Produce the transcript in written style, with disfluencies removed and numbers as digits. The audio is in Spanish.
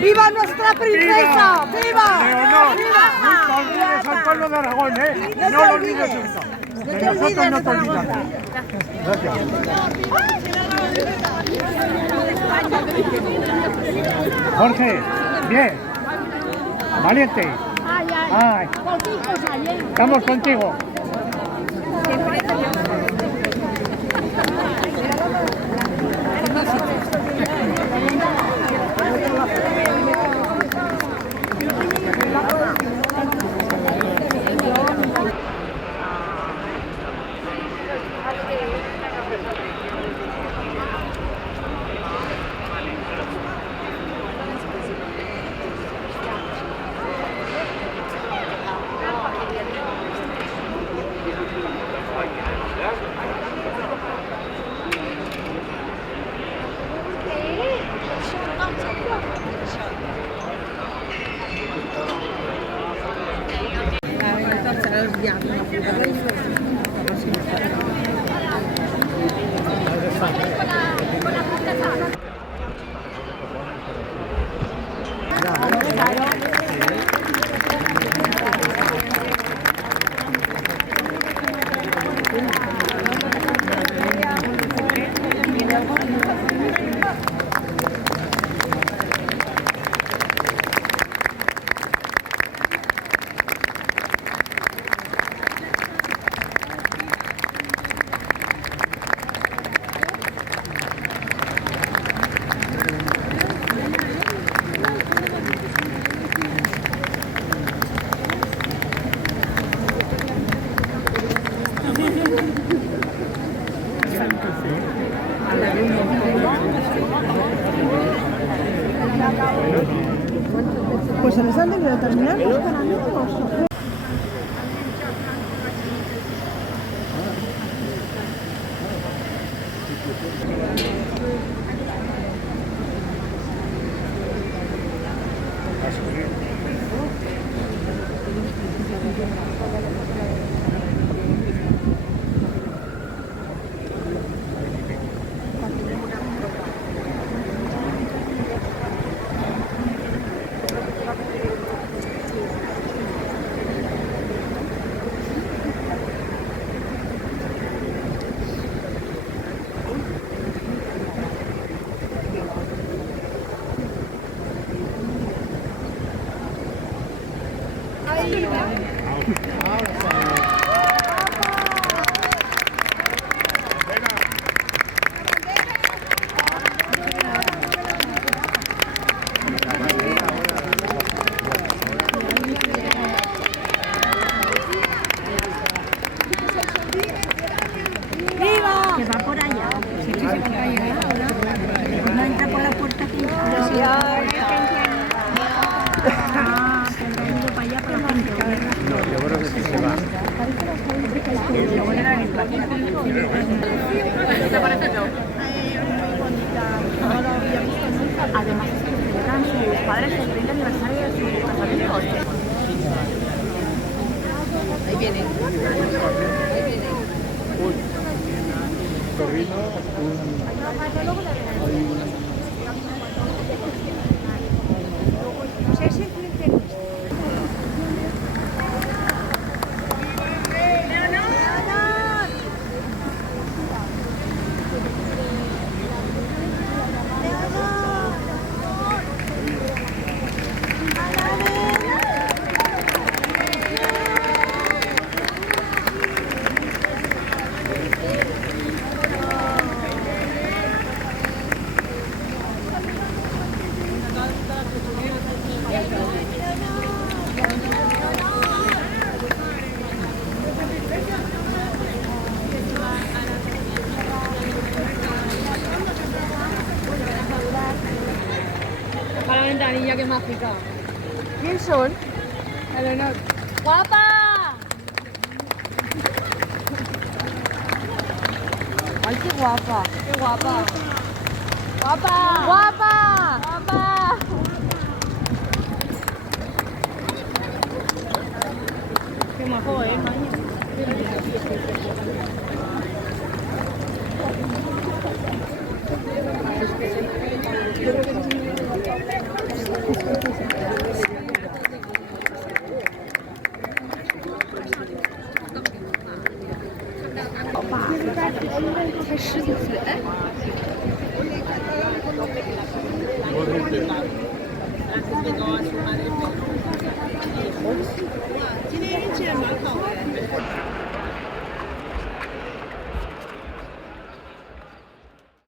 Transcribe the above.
¡Viva nuestra princesa! ¡Viva! Leonor, nunca olvides al pueblo de Aragón, ¿eh? No lo olvides nunca. De nosotros no te olvidamos. Gracias. Jorge, bien. Valiente. Ay, estamos contigo. Pues se les han debido terminar los caramelos. Que va por allá. Sí, que se va para allá. No entra por la puerta aquí. Ah, que han ido para allá para adentro. No, yo creo que sí se va. Además es que celebran sus padres el 30 aniversario de su casamiento. Ahí viene. Torrino, Para la ventanilla que mágica. ¿Quién son? Eleonor. ¡Guapa! ¡Ay, qué guapa! ¡Qué guapa! ¡Guapa! ¡Guapa! ¡Guapa! Gracias.